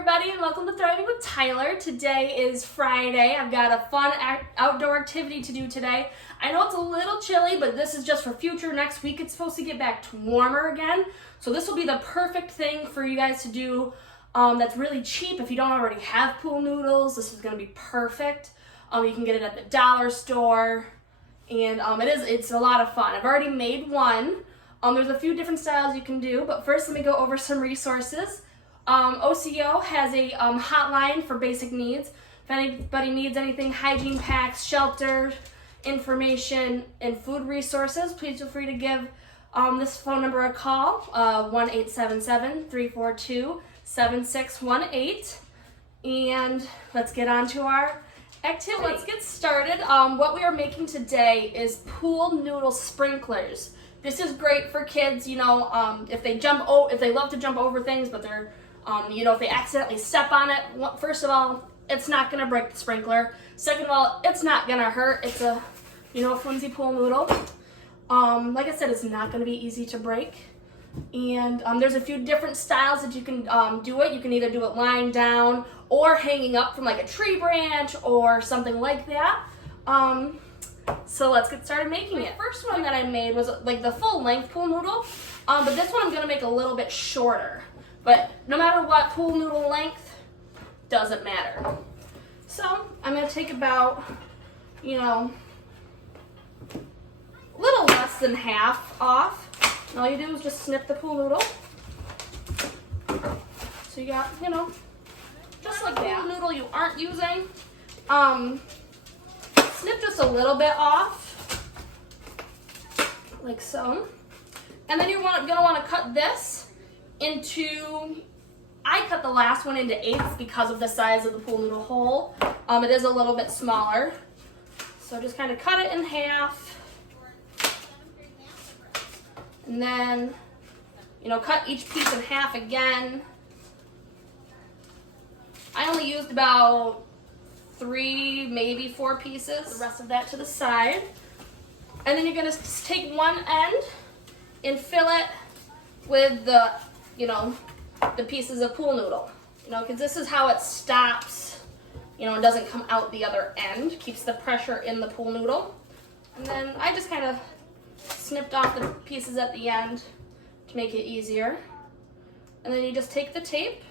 everybody, and welcome to Thriving with Tyler. Today is Friday. I've got a fun outdoor activity to do today. I know it's a little chilly, but this is just for future. Next week it's supposed to get back to warmer again. So this will be the perfect thing for you guys to do that's really cheap. If you don't already have pool noodles, this is going to be perfect. You can get it at the dollar store, and it's a lot of fun. I've already made one. There's a few different styles you can do, but first let me go over some resources. OCO has a hotline for basic needs. If anybody needs anything, hygiene packs, shelter information, and food resources, please feel free to give this phone number a call, 1-877-342-7618. And let's get on to our activity. Let's get started. What we are making today is pool noodle sprinklers. This is great for kids, if they love to jump over things, but they're if they accidentally step on it. First of all, it's not going to break the sprinkler. Second of all, it's not going to hurt. It's a, flimsy pool noodle. Like I said, it's not going to be easy to break. And there's a few different styles that you can do it. You can either do it lying down or hanging up from like a tree branch or something like that. So let's get started making it. The first one that I made was like the full length pool noodle, but this one I'm going to make a little bit shorter. But no matter what, pool noodle length doesn't matter. So I'm going to take about, a little less than half off. And all you do is just snip the pool noodle. So you got, just like that. Pool noodle you aren't using, snip just a little bit off, like so. And then you're going to want to cut this I cut the last one into eighths because of the size of the pool noodle hole. It is a little bit smaller. So just kind of cut it in half. And then, cut each piece in half again. I only used about 3, maybe 4 pieces. The rest of that to the side. And then you're going to take one end and fill it with the pieces of pool noodle, because this is how it stops, and doesn't come out the other end, keeps the pressure in the pool noodle. And then I just kind of snipped off the pieces at the end to make it easier. And then you just take the tape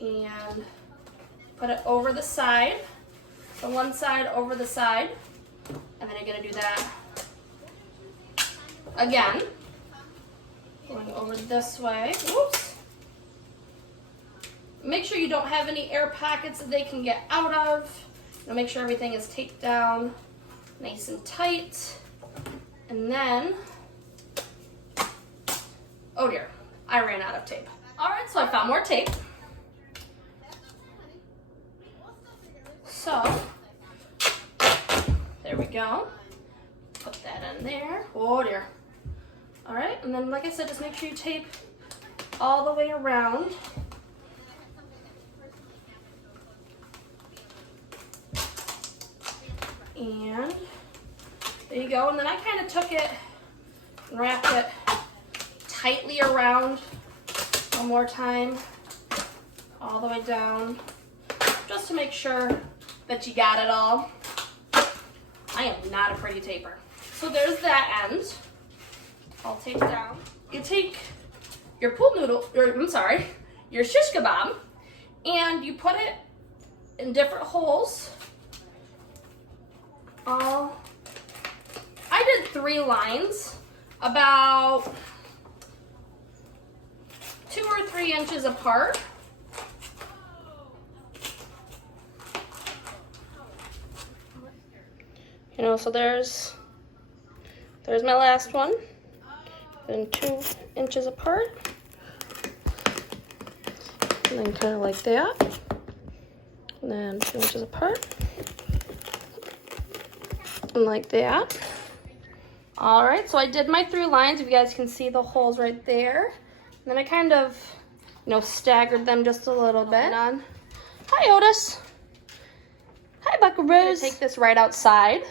and put it over the side, so one side over the side. And then you're going to do that again, going over this way. Whoops. Make sure you don't have any air pockets that they can get out of. Make sure everything is taped down nice and tight. And then, oh dear, I ran out of tape. All right, so I found more tape. So, there we go. Put that in there. Oh dear. All right, and then like I said, just make sure you tape all the way around. And there you go. And then I kind of took it and wrapped it tightly around one more time, all the way down, just to make sure that you got it all. I am not a pretty taper. So there's that end, all taped down. You take your pool noodle, your shish kebab, and you put it in different holes. I did 3 lines, about 2 or 3 inches apart. So there's my last one, then 2 inches apart, and then kind of like that, and then 2 inches apart, and like that. All right, so I did my 3 lines. If you guys can see the holes right there. And then I kind of, staggered them just a little bit. Hi, Otis. Hi, Buckaroos. Take this right outside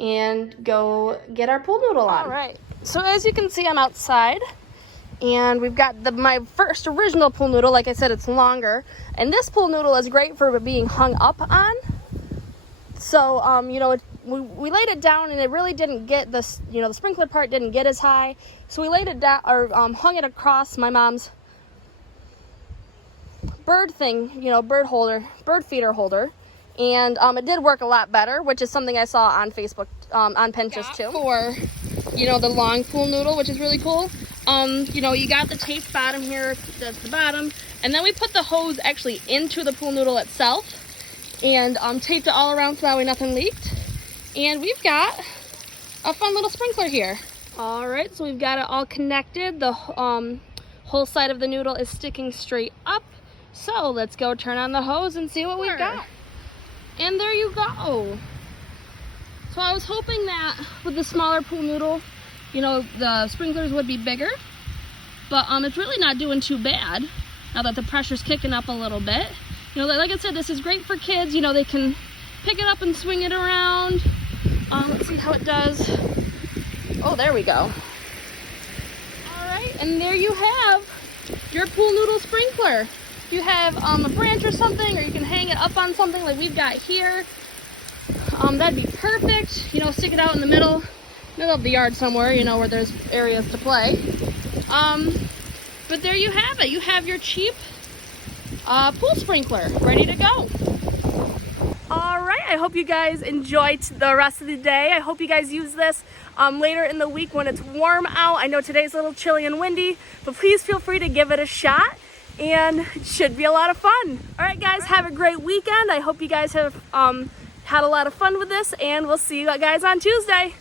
and go get our pool noodle on. All right. So as you can see, I'm outside, and we've got my first original pool noodle. Like I said, it's longer, and this pool noodle is great for being hung up on. So you know, we laid it down, and it really didn't get this, you know, the sprinkler part didn't get as high, so we laid it down, or hung it across my mom's bird thing, you know, bird feeder holder, and it did work a lot better, which is something I saw on Facebook, on Pinterest too. For, you know, the long pool noodle, which is really cool. You know, you got the taped bottom here, that's the bottom, and then we put the hose actually into the pool noodle itself, and taped it all around so that way nothing leaked. And we've got a fun little sprinkler here. All right, so we've got it all connected. The whole side of the noodle is sticking straight up. So let's go turn on the hose and see what we've got. And there you go. So I was hoping that with the smaller pool noodle, you know, the sprinklers would be bigger, but it's really not doing too bad now that the pressure's kicking up a little bit. You know, like I said, this is great for kids. You know, they can pick it up and swing it around. Let's see how it does. Oh, there we go. All right, and there you have your pool noodle sprinkler. If you have a branch or something, or you can hang it up on something like we've got here, that'd be perfect. You know, stick it out in the middle of the yard somewhere, you know, where there's areas to play. But there you have it. You have your cheap pool sprinkler ready to go. All right, I hope you guys enjoyed the rest of the day. I hope you guys use this later in the week when it's warm out. I know today's a little chilly and windy, but please feel free to give it a shot, and it should be a lot of fun. All right, guys, have a great weekend. I hope you guys have had a lot of fun with this, and we'll see you guys on Tuesday.